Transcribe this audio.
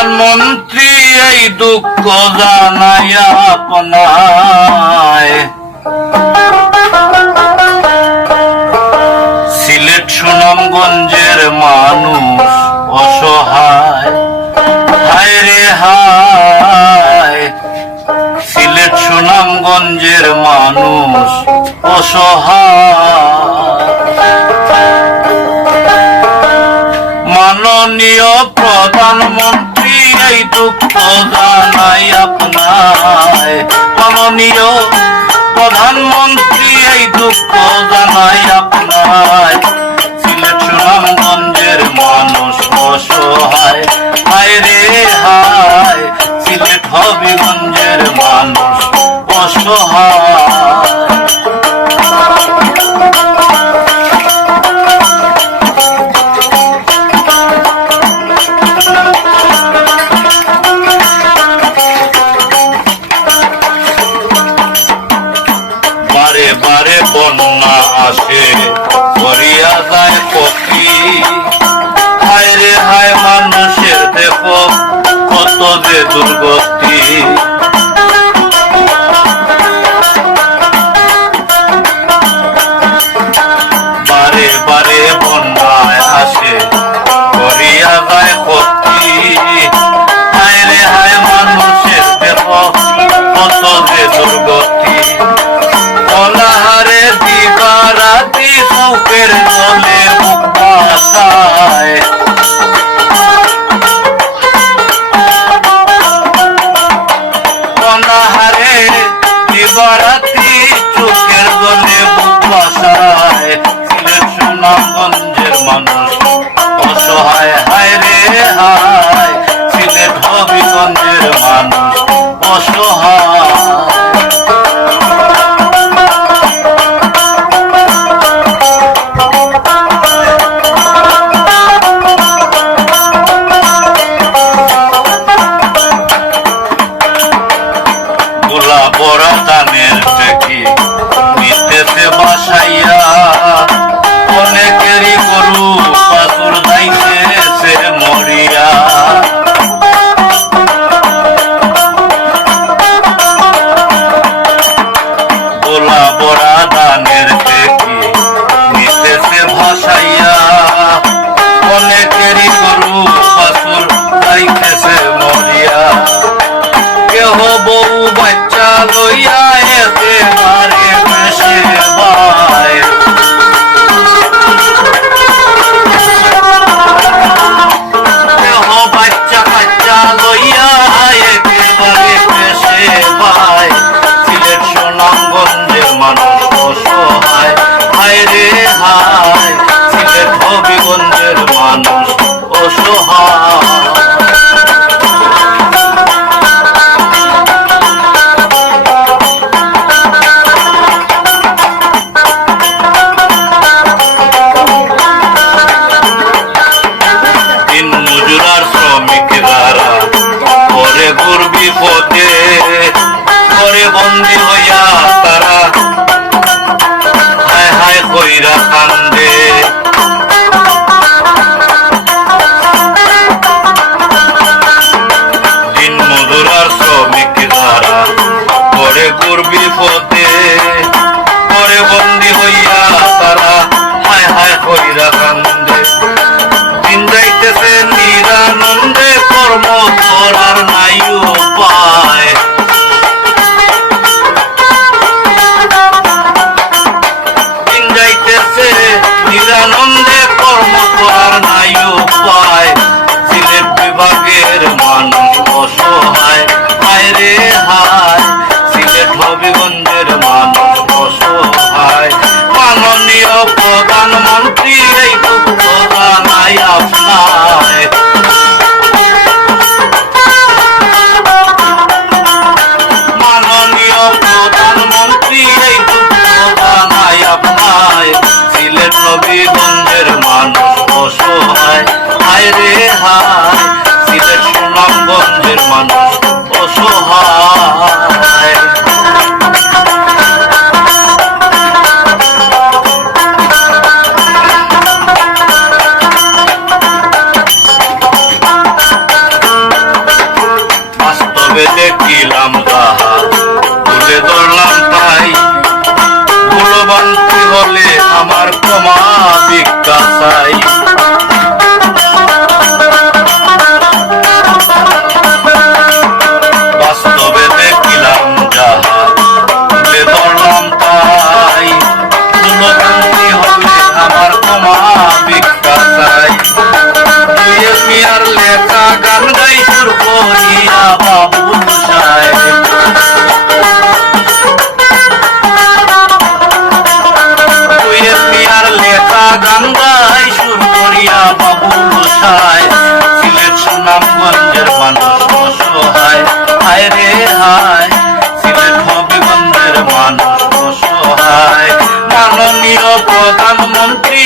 প্রধানমন্ত্রী এই দুঃখ জানাই আপনায়। সিলেট সুনামগঞ্জের মানুষ অসহায়, হায় রে হায়। সিলেট সুনামগঞ্জের মানুষ অসহায়। মাননীয় প্রধানমন্ত্রী এই দুঃখ জানাই আপনায়। মাননীয় প্রধানমন্ত্রী এই দুঃখ জানাই আপনায়। সিলেট সুনামগঞ্জের মানুষ অসহায়, হায় রে হায়। সিলেট হবিগঞ্জের মানুষ অসহায়। বারে বারে বন্যা আসে, ভরিয়া যায় পথি, হায় রে হায়। মানুষের দেখো কত যে দুর্গতি। বারে বারে বন্যায় আসে, ভরিয়া যায় পথি, হায় রে হায়। মানুষের দেখো কত যে দুর্গতি। অনাহারে দিবারাতি চোখের জলে মুখ ভাসায়। অনাহারে দিবারাতি চোখের জলে মুখ ভাসায়। সিলেট সুনামগঞ্জের মানুষ অসহায়, হায় রে হায়। সিলেট হবিগঞ্জের মানুষ অসহায়। বড় দানের টেকি নিতেছে বাসাইয়া। অনেকেরই গরু বাছুর যাইতেছে মরিয়া। গোলা বড়া দানের টেকি নিতেছে ভাসাইয়া। অনেকেরই গরু বাছুর যাইতেছে মরিয়া। কেহ বউ বাচ্চা লইয়া একেবারে বেশে ভাই। কেহ বাচ্চা কাচ্চা লইয়া একেবারে বেশে ভাই। সিলেট সুনামগঞ্জের মানুষ অসহায়, হায় রে হায়। সিলেট হবিগঞ্জের মানুষ অসহায়। বিপদে ঘরে বন্দি হইয়া তারা হায় হায় কইরা কান্দে। দিন মজুর আর শ্রমিক যারা ঘরে বিপদে ঘরে বন্দি হইয়া তারা হায় হায় কইরা কান্দে। দিন যাইতেছে নিরানন্দে, কর্ম করার নাই উপায়। করিয়া বাবুল সাহেব দুয়ের মিয়ার লেখা গান গাই সুর করিয়া বাবুল সাহেব সিলেট সুনামগঞ্জের মানুষ অসহায় হায় রে হায় সিলেট হবিগঞ্জের মানুষ অসহায় মাননীয় প্রধানমন্ত্রী